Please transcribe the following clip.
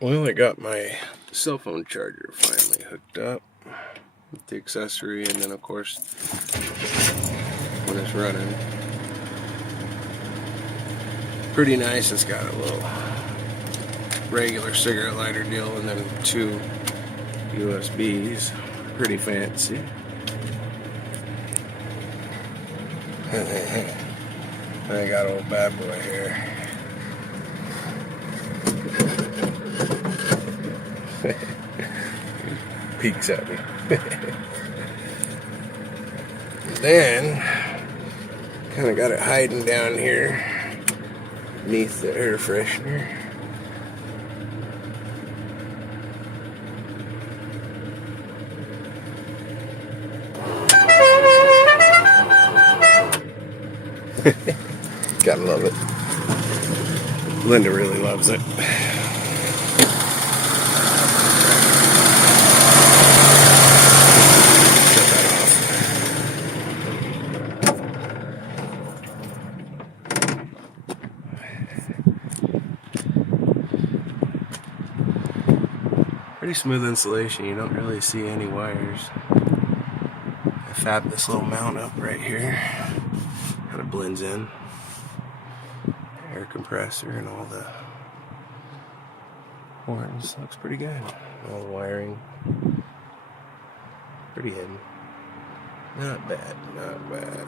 Well, I got my cell phone charger finally hooked up with the accessory, and then of course when it's running, pretty nice. It's got a little regular cigarette lighter deal and then 2 USBs. Pretty fancy. I got old bad boy here. Peeks at me. Then kind of got it hiding down here beneath the air freshener. Gotta love it. Linda really loves it. Shut that off. Pretty smooth installation. You don't really see any wires. I fabbed this little mount up right here. Kind of blends in. Air compressor and all the horns. Looks pretty good. All the wiring. Pretty hidden. Not bad, not bad.